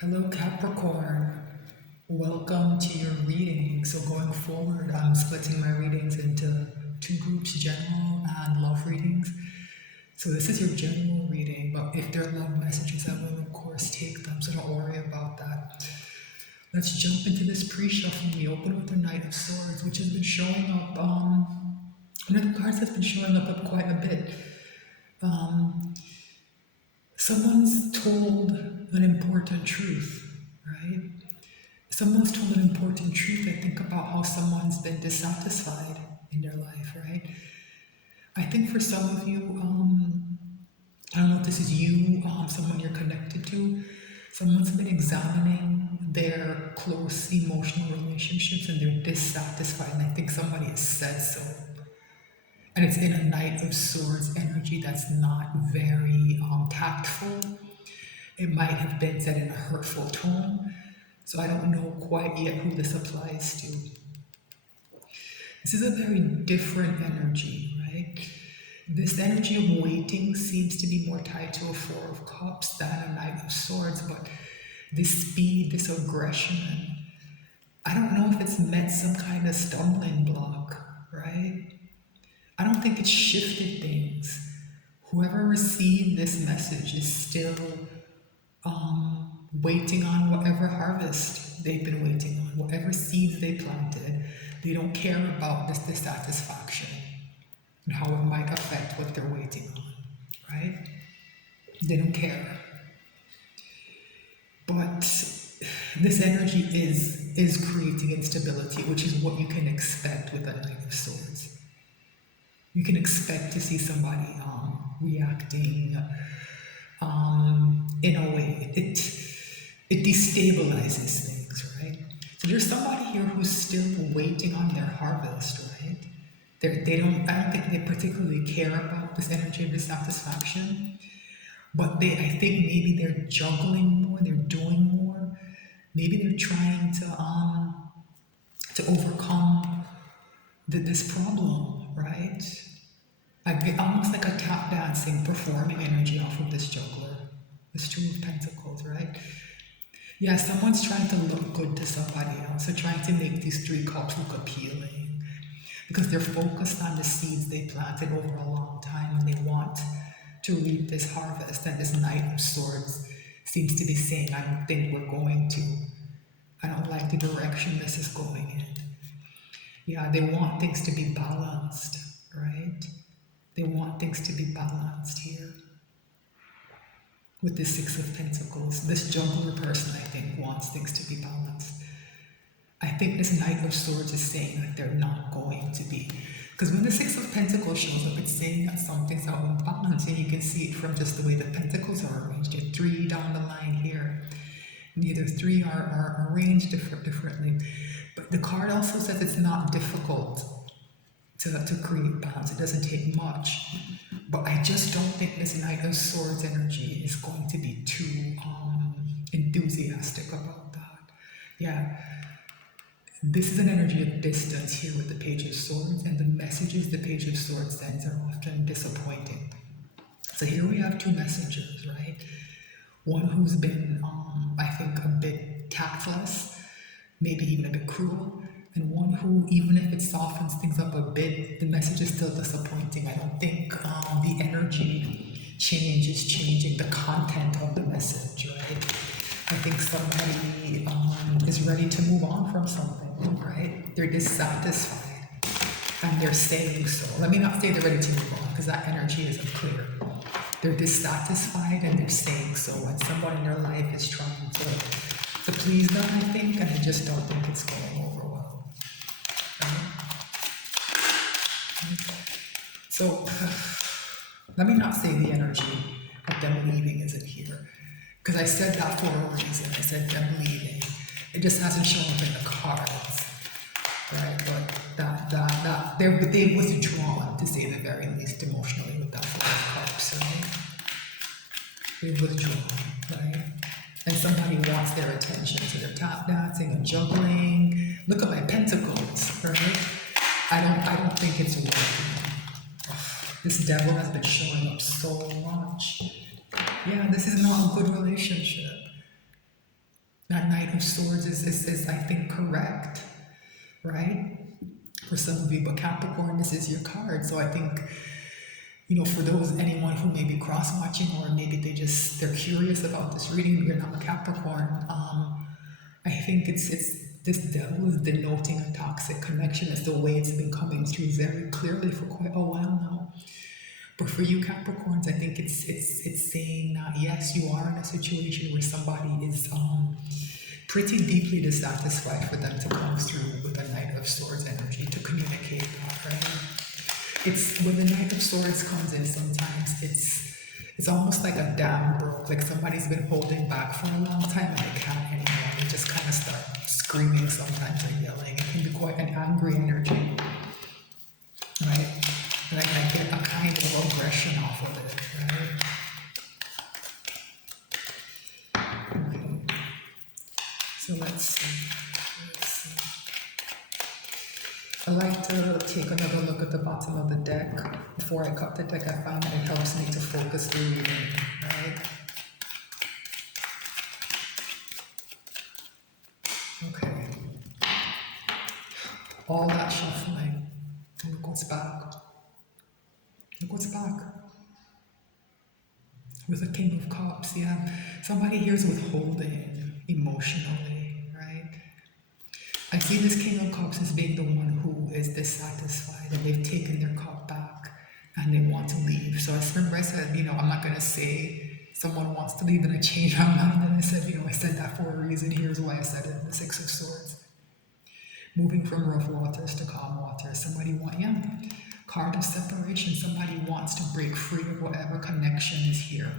Hello, Capricorn. Welcome to your reading. So, going forward, I'm splitting my readings into two groups, general and love readings. So, this is your general reading, but if there are love messages, I will, of course, take them. So, don't worry about that. Let's jump into this pre shuffle. We open with the Knight of Swords, which has been showing up. One of the cards that's been showing up quite a bit. Someone's told an important truth, right? Someone's told an important truth. I think about how someone's been dissatisfied in their life, right? I think for some of you, I don't know if this is you, someone you're connected to, someone's been examining their close emotional relationships and they're dissatisfied, and I think somebody has said so. And it's in a Knight of Swords energy that's not very tactful. It might have been said in a hurtful tone. So I don't know quite yet who this applies to. This is a very different energy, right? This energy of waiting seems to be more tied to a Four of Cups than a Knight of Swords, but this speed, this aggression, I don't know if it's met some kind of stumbling block, right? I don't think it's shifted things. Whoever received this message is still waiting on whatever harvest they've been waiting on, whatever seeds they planted. They don't care about this dissatisfaction and how it might affect what they're waiting on, right? They don't care. But this energy is creating instability, which is what you can expect with a Knight of Swords. You can expect to see somebody reacting in a way. It destabilizes things, right? So there's somebody here who's still waiting on their harvest, right? I don't think they particularly care about this energy of dissatisfaction, but I think maybe they're juggling more, they're doing more. Maybe they're trying to overcome this problem, right? I get almost like a tap dancing, performing energy off of this juggler, this Two of Pentacles, right? Yeah, someone's trying to look good to somebody else. They're trying to make these three cups look appealing because they're focused on the seeds they planted over a long time and they want to reap this harvest. And this Knight of Swords seems to be saying, I don't think we're going to. I don't like the direction this is going in. Yeah, they want things to be balanced, right? They want things to be balanced here. With the Six of Pentacles, this juggler person, I think, wants things to be balanced. I think this Knight of Swords is saying that they're not going to be. Because when the Six of Pentacles shows up, it's saying that something's out of balance, and you can see it from just the way the pentacles are arranged. You have three down the line here. And the other three are arranged differently. But the card also says it's not difficult to create balance. It doesn't take much. But I just don't think this Knight of Swords energy is going to be too enthusiastic about that. Yeah. This is an energy of distance here with the Page of Swords, and the messages the Page of Swords sends are often disappointing. So here we have two messengers, right? One who's been, I think, a bit tactless, maybe even a bit cruel, and one who, even if it softens things up a bit, the message is still disappointing. I don't think the energy change is changing the content of the message, right? I think somebody is ready to move on from something, right? They're dissatisfied and they're saying so. Let me not say they're ready to move on because that energy isn't clear. They're dissatisfied and they're saying so. And someone in their life is trying to please them, I think, and I just don't think it's going over well. So let me not say the energy of them leaving isn't here. Because I said that for a reason. I said them leaving. It just hasn't shown up in the cards. Right? But they've withdrawn, to say the very least, emotionally with that Four of Cups, right? They've withdrawn, right? And somebody wants their attention, so they're tap dancing and juggling. Look at my pentacles, right? I don't think it's working. This devil has been showing up so much. Yeah, this is not a good relationship. that Knight of Swords is I think correct, right? For some of you, but Capricorn, this is your card. So I think, for anyone who may be cross-watching, or maybe they're curious about this reading, but you're not a Capricorn, I think it's this devil is denoting a toxic connection. It's the way it's been coming through very clearly for quite a while now. But for you Capricorns, I think it's saying that yes, you are in a situation where somebody is pretty deeply dissatisfied for them to come through with the Knight of Swords energy to communicate that, right? It's when the Knight of Swords comes in, sometimes it's almost like a dam broke, like somebody's been holding back for a long time and they can't anymore. They just kind of start screaming sometimes and yelling. It can be quite an angry energy, right? And I get a kind of aggression off of it, right? Okay. So let's see. I like to take another look at the bottom of the deck. Before I cut the deck, I find that it helps me to focus the reading, right? Okay. All that shuffling. Look what's back. Look what's back. With the King of Cups, yeah. Somebody here is withholding emotionally, right? I see this King of Cups as being the one who is dissatisfied and they've taken their cup back and they want to leave. So I remember I said, I'm not going to say someone wants to leave and I changed my mind and I said, I said that for a reason. Here's why I said it, the Six of Swords. Moving from rough waters to calm waters. Somebody card of separation. Somebody wants to break free of whatever connection is here.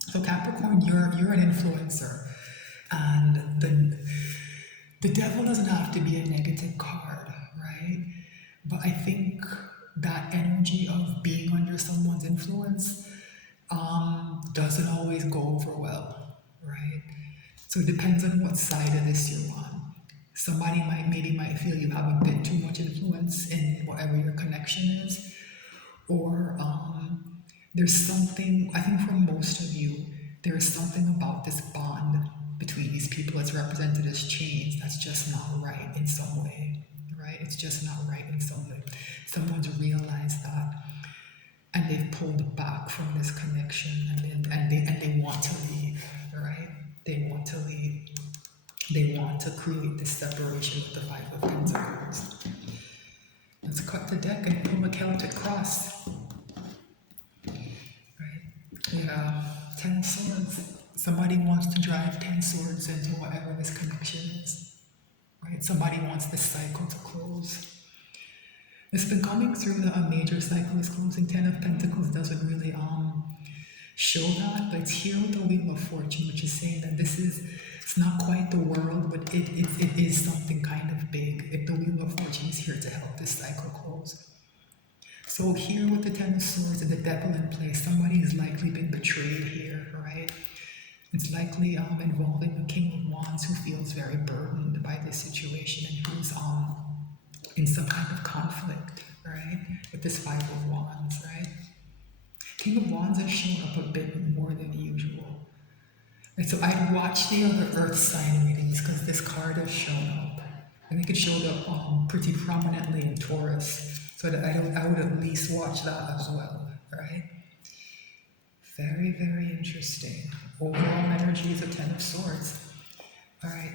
So Capricorn, you're an influencer, and the devil doesn't have to be a negative card, right? But I think that energy of being under someone's influence doesn't always go over well, right? So it depends on what side of this you're on. Somebody might feel you have a bit too much influence in whatever your connection is, or there's something, I think for most of you, there is something about this bond between these people that's represented as chains that's just not right in some way, right? It's just not right in some way. Someone's realized that and they've pulled back from this connection and they want to leave, right? They want to leave. They want to create this separation with the Five of Pentacles. Let's cut the deck and pull a Celtic cross. Right? Yeah, 10 swords. Somebody wants to drive 10 swords into whatever this connection is. Right? Somebody wants this cycle to close. It's been coming through that a major cycle is closing. 10 of Pentacles doesn't really show that, but it's here with the Wheel of Fortune, which is saying that it's not quite the world, but it is something kind of big. If the Wheel of Fortune is here to help this cycle close. So here with the 10 of Swords and the Devil in place, somebody has likely been betrayed here, right? It's likely involving the King of Wands who feels very burdened by this situation and who's in some kind of conflict, right? With this Five of Wands, right? King of Wands has shown up a bit more than usual. And so I'd watch the other Earth sign readings because this card has shown up. I think it showed up pretty prominently in Taurus. So I would at least watch that as well, right? Very, very interesting. Overall energy is a 10 of Swords. All right.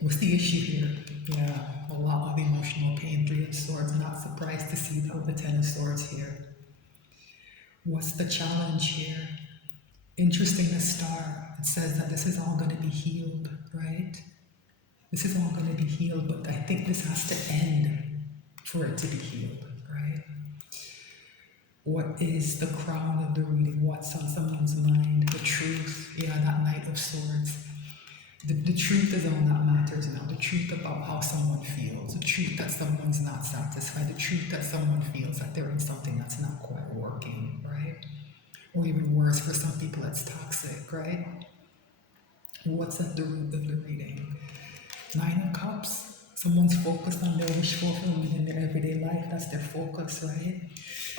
What's the issue here? Yeah, a lot of emotional pain. 3 of Swords. Not surprised to see that with the 10 of Swords here. What's the challenge here? Interesting, the star. It says that this is all going to be healed, right? This is all going to be healed, but I think this has to end for it to be healed, right? What is the crown of the reading? What's on someone's mind? The truth. Yeah, that Knight of Swords. The truth is all that matters now. The truth about how someone feels. The truth that someone's not satisfied. The truth that someone feels that they're in something that's not quite working, right? Or even worse, for some people it's toxic, right? What's at the root of the reading? 9 of Cups. Someone's focused on their wish fulfillment in their everyday life. That's their focus, right?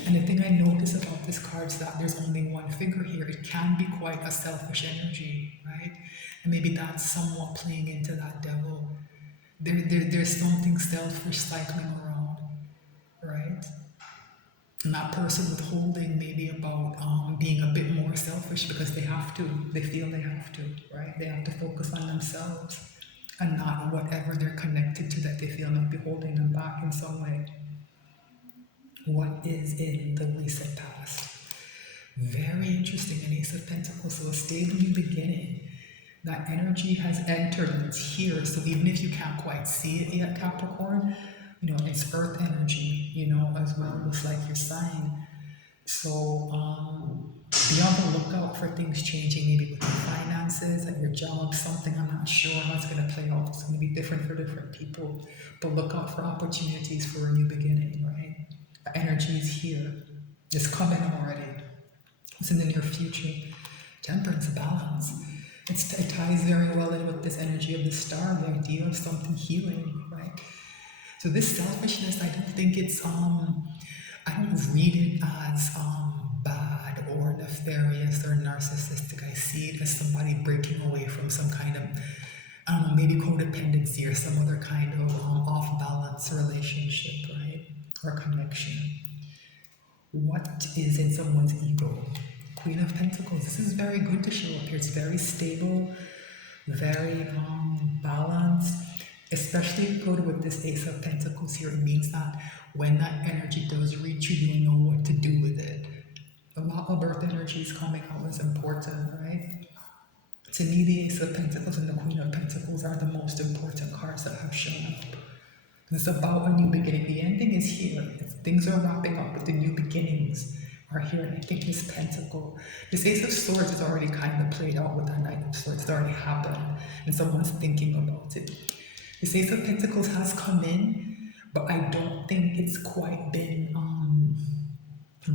And the thing I notice about this card is that there's only one figure here. It can be quite a selfish energy, right? And maybe that's somewhat playing into that devil. There's something selfish cycling around, right? And that person withholding maybe about being a bit more selfish because they have to, they feel they have to, right? They have to focus on themselves and not whatever they're connected to that they feel might be holding them back in some way. What is in the recent past? Very interesting, an Ace of Pentacles, so a stable new beginning. That energy has entered and it's here. So even if you can't quite see it yet, Capricorn, it's earth energy, as well, just like your sign. So be on the lookout for things changing, maybe with your finances and your job, something. I'm not sure how it's going to play out. It's going to be different for different people. But look out for opportunities for a new beginning, right? The energy is here. It's coming already. It's in the near future. Temperance, balance. It ties very well in with this energy of the star, the idea of something healing, right? So this selfishness, I don't think it's I don't read it as bad or nefarious or narcissistic. I see it as somebody breaking away from some kind of, I don't know, maybe codependency or some other kind of off balance relationship, right? Or connection. What is in someone's ego? Queen of Pentacles. This is very good to show up here. It's very stable, very balanced. Especially good with this Ace of Pentacles here. It means that when that energy does reach you, you'll know what to do with it. A lot of earth energy is coming out is important, right? To me, the Ace of Pentacles and the Queen of Pentacles are the most important cards that have shown up. It's about a new beginning. The ending is here. Things are wrapping up, but the new beginnings are here. And I think this Pentacle, this Ace of Swords is already kind of played out with that Knight of Swords. It's already happened, and someone's thinking about it. This Ace of Pentacles has come in, but I don't think it's quite been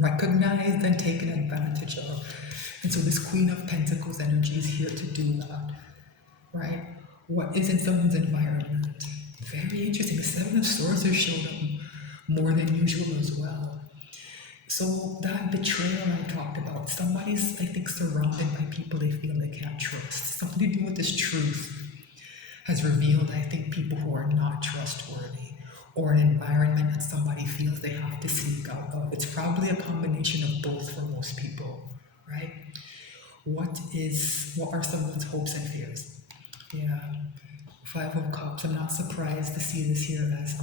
recognized and taken advantage of. And so this Queen of Pentacles energy is here to do that, right? What is in someone's environment? Very interesting. The Seven of Swords has showed up more than usual as well. So that betrayal I talked about, somebody's, I think, surrounded by people they feel they can't trust. Something to do with this truth has revealed, I think, people who are not trustworthy, or an environment that somebody feels they have to sneak out of. It's probably a combination of both for most people, right? What are someone's hopes and fears? Yeah. Five of Cups. I'm not surprised to see this here as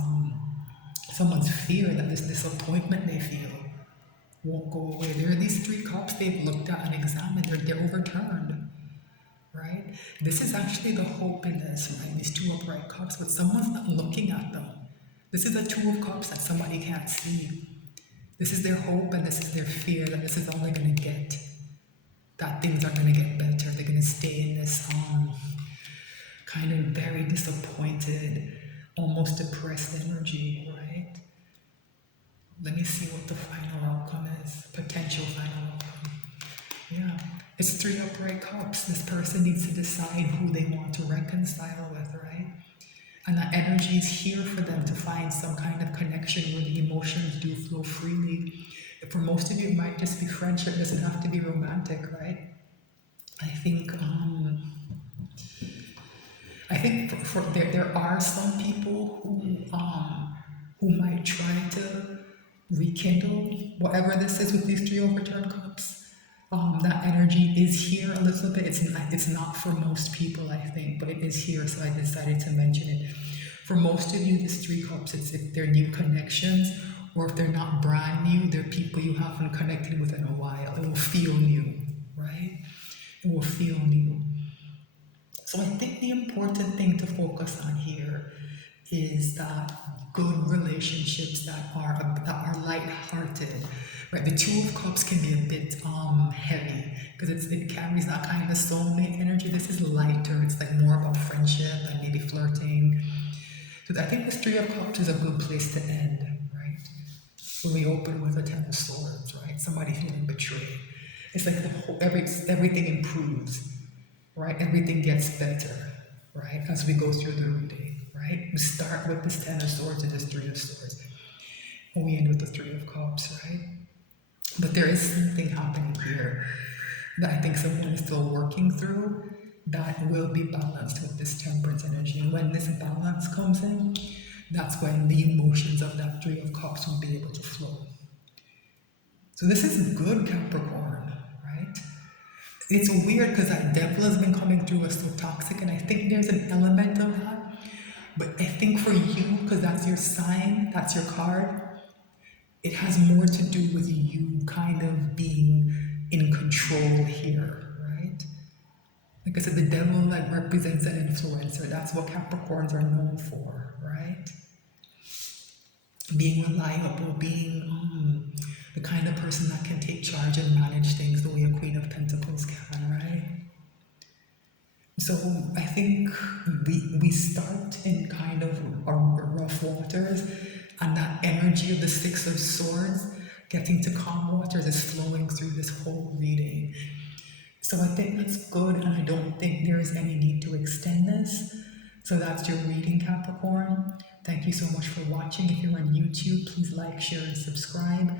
someone's fear that this disappointment they feel won't go away. There are these 3 cups they've looked at and examined. They're overturned, right? This is actually the hope in this, right? These 2 upright cups, but someone's not looking at them. This is a 2 of Cups that somebody can't see. This is their hope and this is their fear that this is all they're going to get. That things aren't going to get better. They're going to stay in this kind of very disappointed, almost depressed energy, right? Let me see what the final outcome is. Potential final outcome. Yeah. It's 3 upright cups. This person needs to decide who they want to reconcile with, right? And that energy is here for them to find some kind of connection where the emotions do flow freely. For most of you, it might just be friendship. It doesn't have to be romantic, right? I think there are some people who might try to rekindle whatever this is with these 3 overturned cups. That energy is here a little bit. It's not for most people, I think, but it is here, so I decided to mention it. For most of you, this 3 cups, it's if they're new connections, or if they're not brand new, they're people you haven't connected with in a while. It will feel new, right? It will feel new. So I think the important thing to focus on here is that good relationships that are light-hearted, right? The 2 of Cups can be a bit heavy because it carries that kind of soulmate energy. This is lighter. It's like more about friendship and maybe flirting. So I think this 3 of Cups is a good place to end, right? When we open with a 10 of Swords, right? Somebody feeling betrayed. It's like everything improves, right? Everything gets better, right? As we go through the reading, right? We start with this 10 of Swords and this 3 of Swords. And we end with the 3 of Cups, right? But there is something happening here that I think someone is still working through. that will be balanced with this temperance energy. And when this balance comes in, that's when the emotions of that Three of Cups will be able to flow. So this is good, Capricorn, right? It's weird because that devil has been coming through as so toxic, and I think there's an element of that. But I think for you, because that's your sign, that's your card, it has more to do with you kind of being in control here, right? Like I said, the devil like represents an influencer. That's what Capricorns are known for, right? Being reliable, being the kind of person that can take charge and manage things the way a Queen of Pentacles can, right? So I think we start in kind of rough waters, and that energy of the Six of Swords getting to calm waters is flowing through this whole reading. So I think that's good, and I don't think there is any need to extend this. So that's your reading, Capricorn. Thank you so much for watching. If you're on YouTube, please like, share, and subscribe.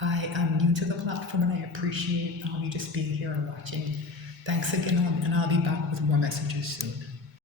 I am new to the platform, and I appreciate you just being here and watching. Thanks again, and I'll be back with more messages soon.